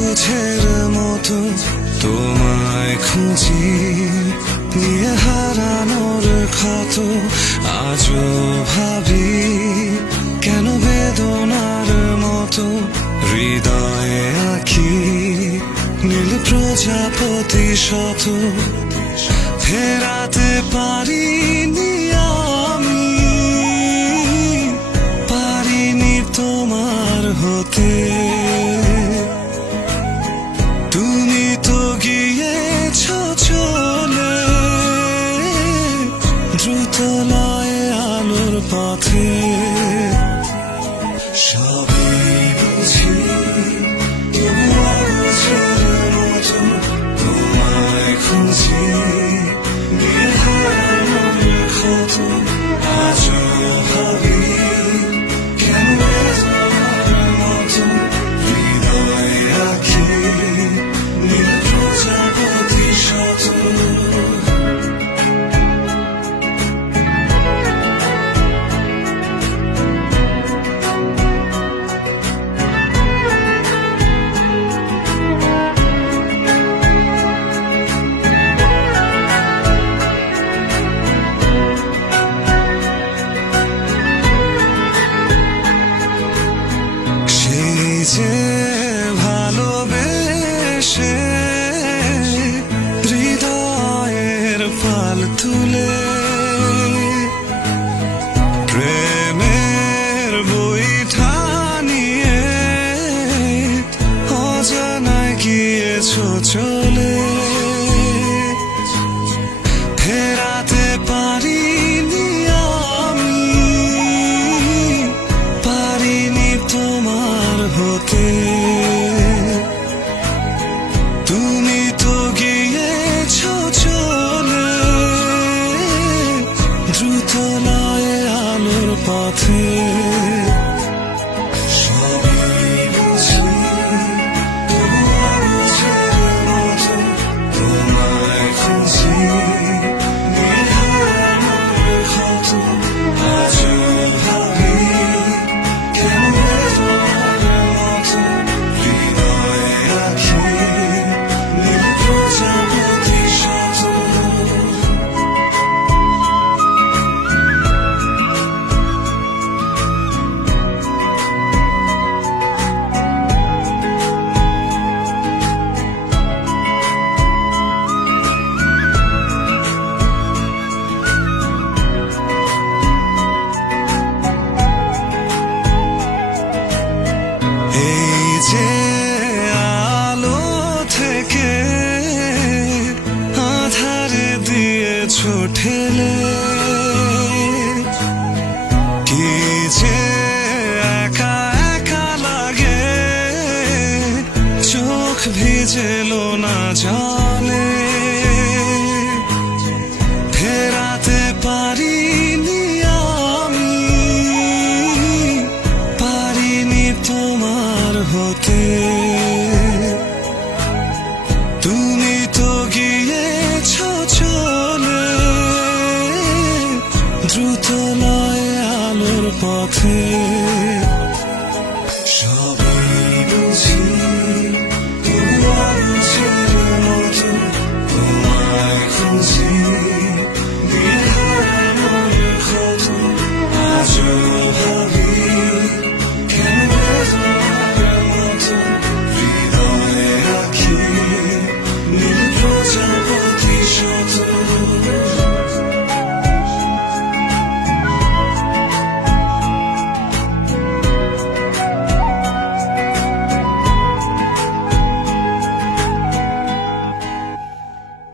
অবুঝের মতো তোমায় খুঁজি, নিয়ে হারানোর ক্ষত আজও ভাবি। কেন বেদনার মতো হৃদয়ে আঁকি নীল প্রজাপতি শত, ফেরাতে পারিনি আমি, পারিনি তোমার হতে। তুমি তো গিয়েছ চলে দ্রুত লয়ে আলোর পথে। সবই বুঝি তবু অবুঝের মতো তোমায় খুঁজি, নিয়ে হারানোর ক্ষত আজও ভাবি। কেন বেদনার মতো হৃদয়ে আঁকি নীল প্রজাপতি শত। যে ভালোবেসে হৃদয়ের পাল তুলে, প্রেমের বইটা নিয়ে অজানায় গিয়েছ চলে। ফেরাতে পারিনি আমি, পারিনি তোমার হতে। তুমি তো গিয়েছ চলে দ্রুত লয়ে আলোর পথে। সবই বুঝি তবু অবুঝের মতো তোমায় খুঁজি, নিয়ে হারানোর ক্ষত আজও ভাবি। কেন বেদনার মতো হৃদয়ে আঁকি নীল প্রজাপতি শত। এই যে আলো থেকে আধারে দিয়েছ ঠেলে, কি যে একা একা লাগে চোখ ভিজেলো না যা।